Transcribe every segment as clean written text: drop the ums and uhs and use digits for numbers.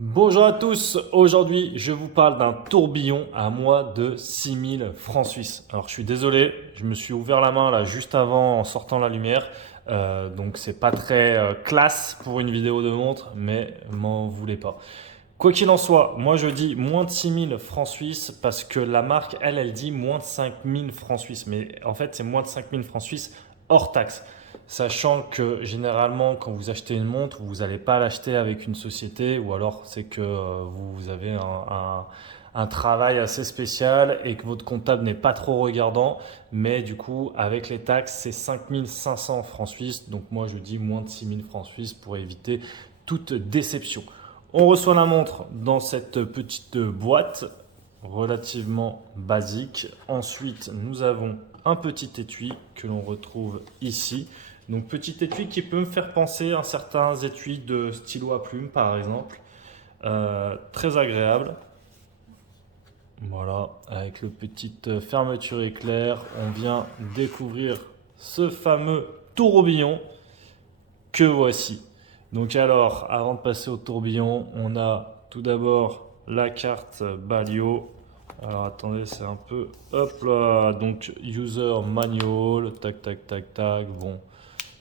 Bonjour à tous, aujourd'hui je vous parle d'un tourbillon à moi de 6000 francs suisses. Alors je suis désolé, je me suis ouvert la main là juste avant en sortant la lumière, donc c'est pas très classe pour une vidéo de montre, mais m'en voulez pas. Quoi qu'il en soit, moi je dis moins de 6000 francs suisses parce que la marque elle dit moins de 5000 francs suisses, mais en fait c'est moins de 5000 francs suisses hors taxe. Sachant que généralement, quand vous achetez une montre, vous n'allez pas l'acheter avec une société ou alors c'est que vous avez un travail assez spécial et que votre comptable n'est pas trop regardant. Mais du coup, avec les taxes, c'est 5500 francs suisses. Donc moi, je dis moins de 6000 francs suisses pour éviter toute déception. On reçoit la montre dans cette petite boîte relativement basique. Ensuite, nous avons un petit étui que l'on retrouve ici. Donc petit étui qui peut me faire penser à certains étuis de stylo à plume par exemple. Très agréable. Voilà, avec le petite fermeture éclair, on vient découvrir ce fameux tourbillon que voici. Donc alors, avant de passer au tourbillon, on a tout d'abord la carte Balio. Alors attendez, c'est un peu... Hop là, donc user manual, tac tac tac tac. Bon,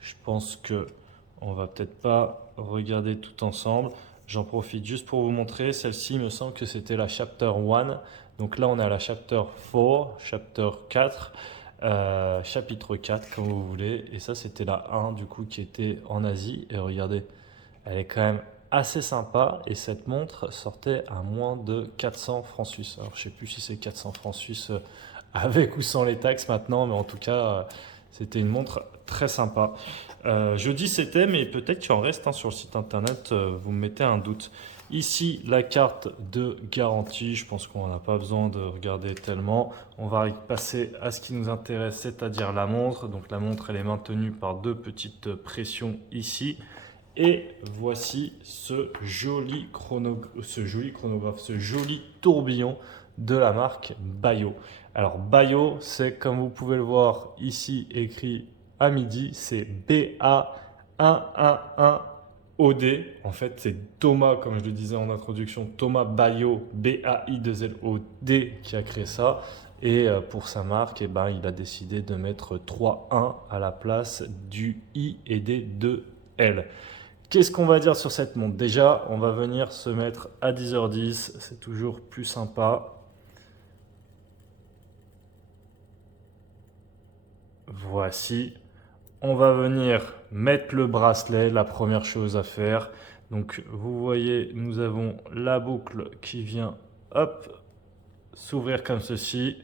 je pense que on va peut-être pas regarder tout ensemble. J'en profite juste pour vous montrer. Celle-ci, il me semble que c'était la chapter 1. Donc là, on est à la chapter 4, chapter 4, chapitre 4, comme vous voulez. Et ça, c'était la 1, du coup, qui était en Asie. Et regardez, elle est quand même assez sympa. Et cette montre sortait à moins de 400 francs suisses. Alors, je sais plus si c'est 400 francs suisses avec ou sans les taxes maintenant, mais en tout cas, c'était une montre très sympa. Je dis c'était, mais peut-être qu'il en reste sur le site internet, vous me mettez un doute. Ici, la carte de garantie, je pense qu'on n'a pas besoin de regarder tellement. On va passer à ce qui nous intéresse, c'est-à-dire la montre. Donc la montre, elle est maintenue par deux petites pressions ici. Et voici ce joli chronographe, ce joli tourbillon de la marque Bayo. Alors Bayo, c'est comme vous pouvez le voir ici écrit à midi, c'est BA111OD. En fait, c'est Thomas, comme je le disais en introduction, Thomas Bayo, BAI2LOD qui a créé ça. Et pour sa marque, eh ben, il a décidé de mettre 3 1 à la place du I et des 2 L. Qu'est-ce qu'on va dire sur cette montre? Déjà, on va venir se mettre à 10h10, c'est toujours plus sympa. Voici. On va venir mettre le bracelet, la première chose à faire. Donc vous voyez, nous avons la boucle qui vient, hop, s'ouvrir comme ceci.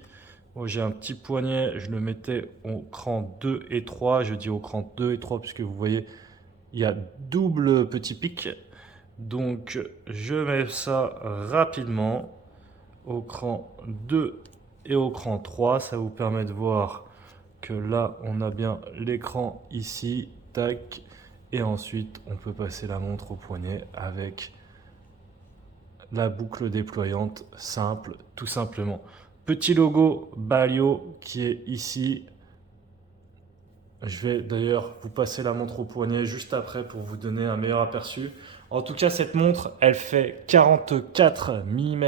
Bon, j'ai un petit poignet, je le mettais au cran 2 et 3. Je dis au cran 2 et 3 puisque vous voyez, il y a double petit pic. Donc je mets ça rapidement au cran 2 et au cran 3. Ça vous permet de voir que là on a bien l'écran ici, tac, et ensuite on peut passer la montre au poignet avec la boucle déployante simple, tout simplement. Petit logo Balio qui est ici. Je vais d'ailleurs vous passer la montre au poignet juste après pour vous donner un meilleur aperçu. En tout cas, cette montre, elle fait 44 mm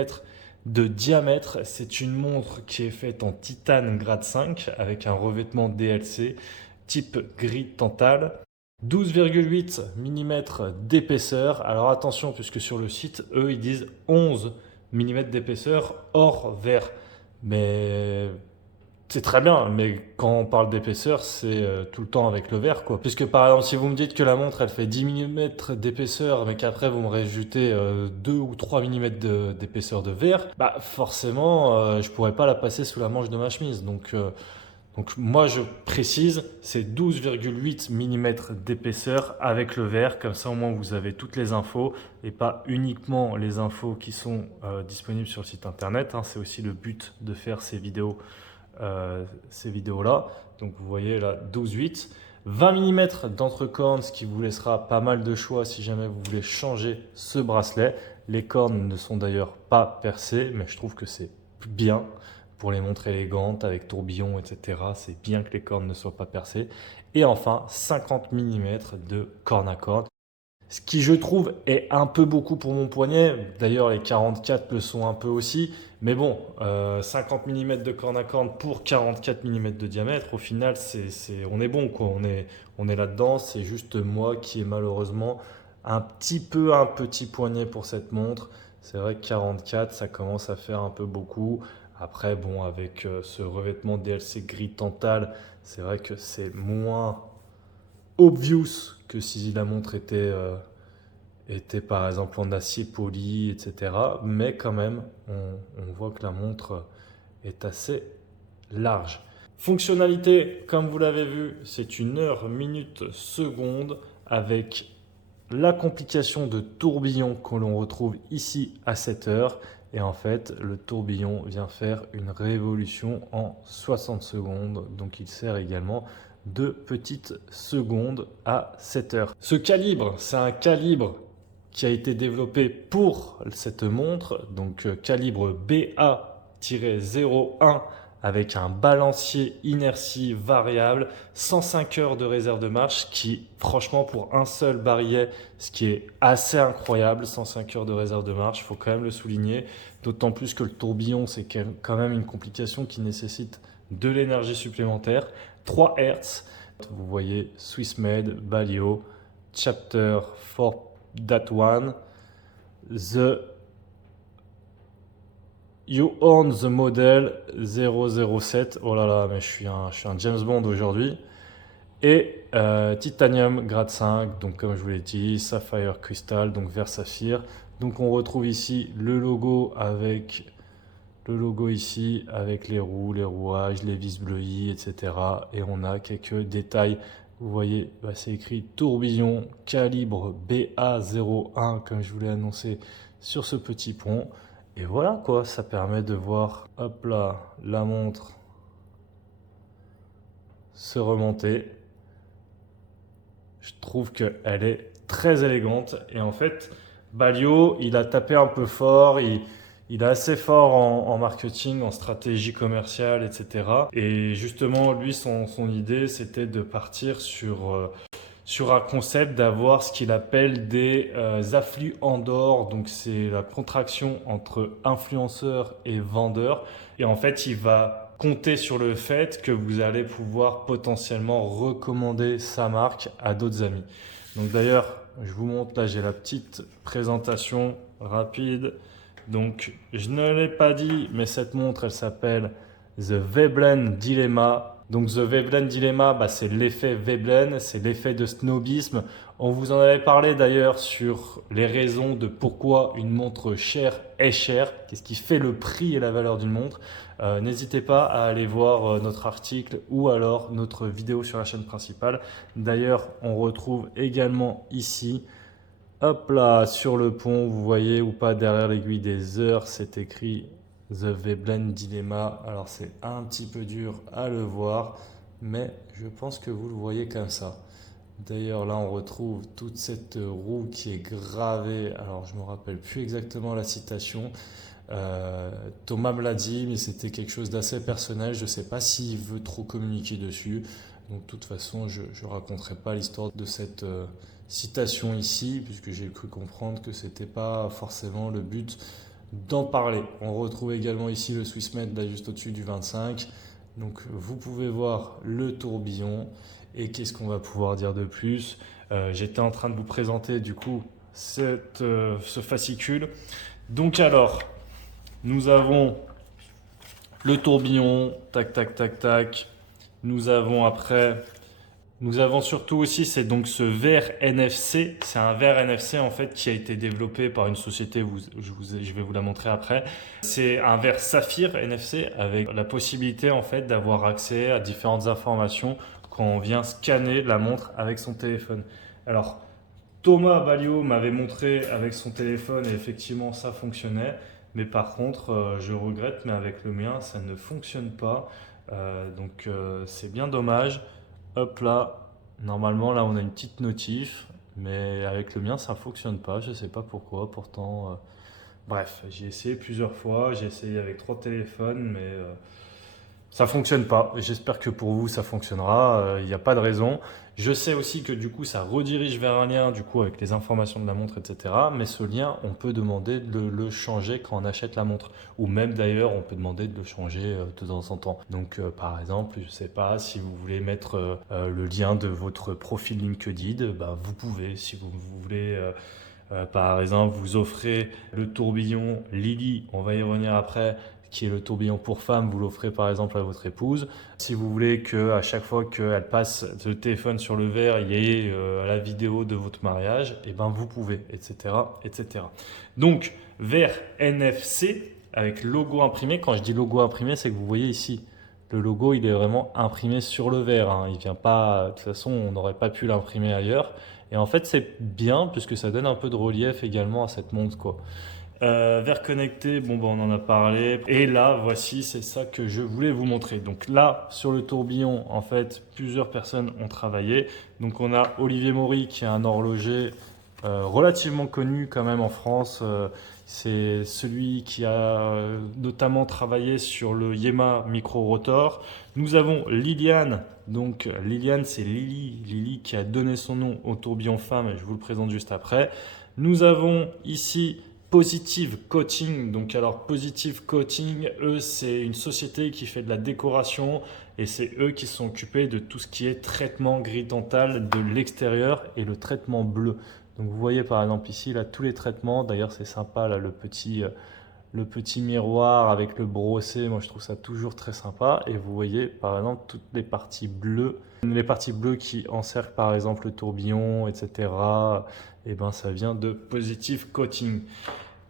de diamètre. C'est une montre qui est faite en titane grade 5 avec un revêtement DLC type gris Tantal. 12,8 mm d'épaisseur. Alors attention, puisque sur le site, eux, ils disent 11 mm d'épaisseur hors verre. Mais c'est très bien, mais quand on parle d'épaisseur, c'est tout le temps avec le verre, quoi. Puisque par exemple, si vous me dites que la montre, elle fait 10 mm d'épaisseur, mais qu'après vous me rajoutez 2 ou 3 mm d'épaisseur de verre, bah forcément, je pourrais pas la passer sous la manche de ma chemise. Donc moi, je précise, c'est 12,8 mm d'épaisseur avec le verre. Comme ça, au moins, vous avez toutes les infos et pas uniquement les infos qui sont disponibles sur le site internet, hein. C'est aussi le but de faire ces vidéos-là. Donc vous voyez là 12,8. 20 mm d'entrecorne, ce qui vous laissera pas mal de choix si jamais vous voulez changer ce bracelet. Les cornes ne sont d'ailleurs pas percées, mais je trouve que c'est bien pour les montres élégantes avec tourbillon, etc. C'est bien que les cornes ne soient pas percées. Et enfin, 50 mm de corne à corne. Ce qui, je trouve, est un peu beaucoup pour mon poignet. D'ailleurs, les 44 le sont un peu aussi. Mais bon, 50 mm de corne à corne pour 44 mm de diamètre, au final, on est bon, quoi. On est là-dedans. C'est juste moi qui ai malheureusement un petit poignet pour cette montre. C'est vrai que 44, ça commence à faire un peu beaucoup. Après, bon, avec ce revêtement DLC gris Tantal, c'est vrai que c'est moins obvious que si la montre était par exemple en acier poli, etc. Mais quand même, on voit que la montre est assez large. Fonctionnalité, comme vous l'avez vu, c'est une heure, minute, seconde avec la complication de tourbillon que l'on retrouve ici à 7 heures. Et en fait, le tourbillon vient faire une révolution en 60 secondes. Donc il sert également de petites secondes à 7 heures. Ce calibre, c'est un calibre qui a été développé pour cette montre, donc calibre BA-01 avec un balancier inertie variable, 105 heures de réserve de marche qui, franchement, pour un seul barillet, ce qui est assez incroyable, 105 heures de réserve de marche, il faut quand même le souligner, d'autant plus que le tourbillon, c'est quand même une complication qui nécessite de l'énergie supplémentaire, 3 Hz, vous voyez Swissmade, Balio, Chapter for that one, You own the model 007. Oh là là, mais je suis un James Bond aujourd'hui. Et Titanium grade 5, donc comme je vous l'ai dit, Sapphire Crystal, donc vert saphir. Donc on retrouve ici le logo ici avec les roues, les rouages, les vis bleuies, etc. Et on a quelques détails. Vous voyez, c'est écrit tourbillon calibre BA01, comme je vous l'ai annoncé sur ce petit pont. Et voilà quoi, ça permet de voir, hop là, la montre se remonter. Je trouve qu'elle est très élégante. Et en fait, Balio, il a tapé un peu fort, il est assez fort en marketing, en stratégie commerciale, etc. Et justement, lui, son idée, c'était de partir sur un concept d'avoir ce qu'il appelle des affluents. Donc c'est la contraction entre influenceur et vendeur. Et en fait, il va compter sur le fait que vous allez pouvoir potentiellement recommander sa marque à d'autres amis. Donc d'ailleurs, je vous montre, là j'ai la petite présentation rapide. Donc je ne l'ai pas dit, mais cette montre, elle s'appelle The Veblen Dilemma. Donc The Veblen Dilemma, c'est l'effet Veblen, c'est l'effet de snobisme. On vous en avait parlé d'ailleurs sur les raisons de pourquoi une montre chère est chère, qu'est-ce qui fait le prix et la valeur d'une montre. N'hésitez pas à aller voir notre article ou alors notre vidéo sur la chaîne principale. D'ailleurs, on retrouve également ici, hop là, sur le pont, vous voyez ou pas, derrière l'aiguille des heures, c'est écrit The Veblen Dilemma. Alors c'est un petit peu dur à le voir, mais je pense que vous le voyez comme ça. D'ailleurs là on retrouve toute cette roue qui est gravée. Alors je me rappelle plus exactement la citation. Thomas me l'a dit, mais c'était quelque chose d'assez personnel. Je ne sais pas s'il veut trop communiquer dessus. Donc de toute façon, je ne raconterai pas l'histoire de cette citation ici, puisque j'ai cru comprendre que c'était pas forcément le but d'en parler. On retrouve également ici le Swissmade là juste au-dessus du 25. Donc vous pouvez voir le tourbillon. Et qu'est-ce qu'on va pouvoir dire de plus? J'étais en train de vous présenter du coup ce fascicule. Donc alors, nous avons le tourbillon, tac, tac, tac, tac. Nous avons surtout aussi, c'est donc ce verre NFC. C'est un verre NFC en fait qui a été développé par une société, je vais vous la montrer après. C'est un verre saphir NFC avec la possibilité en fait d'avoir accès à différentes informations quand on vient scanner la montre avec son téléphone. Alors, Thomas Balio m'avait montré avec son téléphone et effectivement ça fonctionnait. Mais par contre, je regrette, mais avec le mien, ça ne fonctionne pas. Donc c'est bien dommage. Hop là, normalement là on a une petite notif, mais avec le mien ça ne fonctionne pas. Je ne sais pas pourquoi. Pourtant, bref, j'ai essayé plusieurs fois. J'ai essayé avec 3 téléphones, mais Ça fonctionne pas. J'espère que pour vous ça fonctionnera. Il n'y a pas de raison. Je sais aussi que du coup ça redirige vers un lien du coup avec les informations de la montre, etc. Mais ce lien, on peut demander de le changer quand on achète la montre. Ou même d'ailleurs, on peut demander de le changer de temps en temps. Donc par exemple, je sais pas, si vous voulez mettre le lien de votre profil LinkedIn, bah, vous pouvez. Si vous voulez par exemple, vous offrez le tourbillon Lily, on va y revenir après, qui est le tourbillon pour femme, vous l'offrez par exemple à votre épouse. Si vous voulez qu'à chaque fois qu'elle passe le téléphone sur le verre, il y ait la vidéo de votre mariage, et ben vous pouvez, etc., etc. Donc, verre NFC avec logo imprimé. Quand je dis logo imprimé, c'est que vous voyez ici, le logo, il est vraiment imprimé sur le verre, hein. Il vient pas, de toute façon, on n'aurait pas pu l'imprimer ailleurs. Et en fait, c'est bien puisque ça donne un peu de relief également à cette montre, quoi. Verre connecté, bon, bah, on en a parlé. Et là, voici, c'est ça que je voulais vous montrer. Donc là, sur le tourbillon, en fait, plusieurs personnes ont travaillé. Donc on a Olivier Maury qui est un horloger relativement connu quand même en France. C'est celui qui a notamment travaillé sur le Yema Micro Rotor. Nous avons Liliane. Donc Liliane, c'est Lily qui a donné son nom au tourbillon femme. Je vous le présente juste après. Nous avons ici Positive Coating. Donc alors Positive Coating, eux, c'est une société qui fait de la décoration et c'est eux qui sont occupés de tout ce qui est traitement gris dental de l'extérieur et le traitement bleu. Donc vous voyez par exemple ici là tous les traitements. D'ailleurs c'est sympa là le petit miroir avec le brossé. Moi je trouve ça toujours très sympa. Et vous voyez par exemple toutes les parties bleues qui encerclent par exemple le tourbillon, etc. Et ben ça vient de Positive Coating.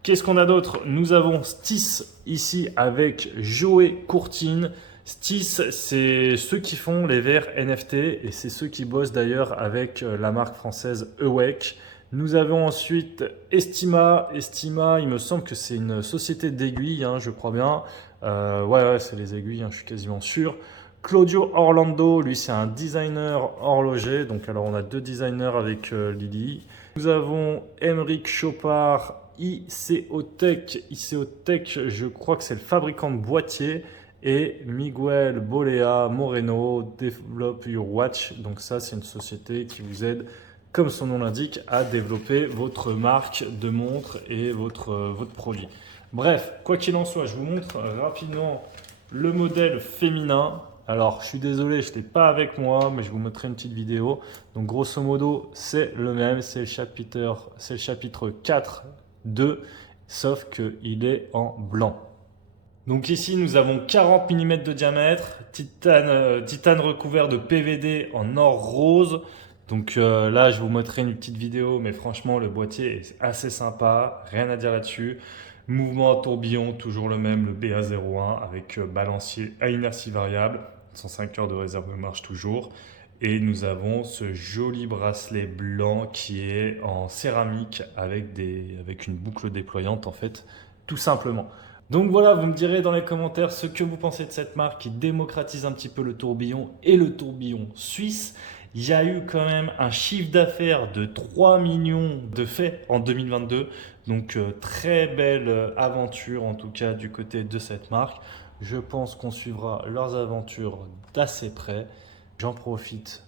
Qu'est-ce qu'on a d'autre? Nous avons Stis ici avec Joey Courtine. Stis, c'est ceux qui font les verres NFT et c'est ceux qui bossent d'ailleurs avec la marque française Awake. Nous avons ensuite Estima. Estima, il me semble que c'est une société d'aiguilles, hein, je crois bien. Ouais, c'est les aiguilles, hein, je suis quasiment sûr. Claudio Orlando, lui, c'est un designer horloger. Donc, alors, on a deux designers avec Lily. Nous avons Émeric Chopard, ICO-Tech. ICO-Tech, je crois que c'est le fabricant de boîtiers. Et Miguel Bolea Moreno, Develop Your Watch. Donc, ça, c'est une société qui vous aide, comme son nom l'indique, à développer votre marque de montre et votre produit. Bref, quoi qu'il en soit, je vous montre rapidement le modèle féminin. Alors, je suis désolé, je n'étais pas avec moi, mais je vous montrerai une petite vidéo. Donc, grosso modo, c'est le même, c'est le chapitre 4.2, sauf qu'il est en blanc. Donc ici, nous avons 40 mm de diamètre, titane recouvert de PVD en or rose. Donc là, je vous montrerai une petite vidéo, mais franchement, le boîtier est assez sympa, rien à dire là-dessus. Mouvement à tourbillon, toujours le même, le BA01 avec balancier à inertie variable, 105 heures de réserve de marche toujours. Et nous avons ce joli bracelet blanc qui est en céramique avec une boucle déployante en fait, tout simplement. Donc voilà, vous me direz dans les commentaires ce que vous pensez de cette marque qui démocratise un petit peu le tourbillon et le tourbillon suisse. Il y a eu quand même un chiffre d'affaires de 3 millions de faits en 2022. Donc très belle aventure en tout cas du côté de cette marque. Je pense qu'on suivra leurs aventures d'assez près. J'en profite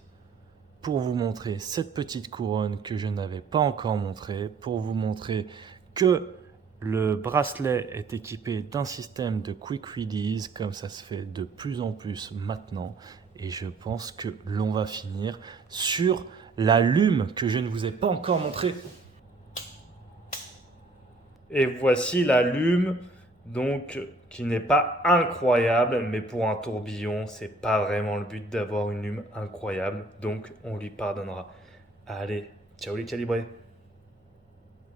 pour vous montrer cette petite couronne que je n'avais pas encore montrée, pour vous montrer que le bracelet est équipé d'un système de Quick Release, comme ça se fait de plus en plus maintenant. Et je pense que l'on va finir sur la lume que je ne vous ai pas encore montrée. Et voici la lume, donc qui n'est pas incroyable, mais pour un tourbillon, c'est pas vraiment le but d'avoir une lume incroyable, donc on lui pardonnera. Allez, ciao les calibrés!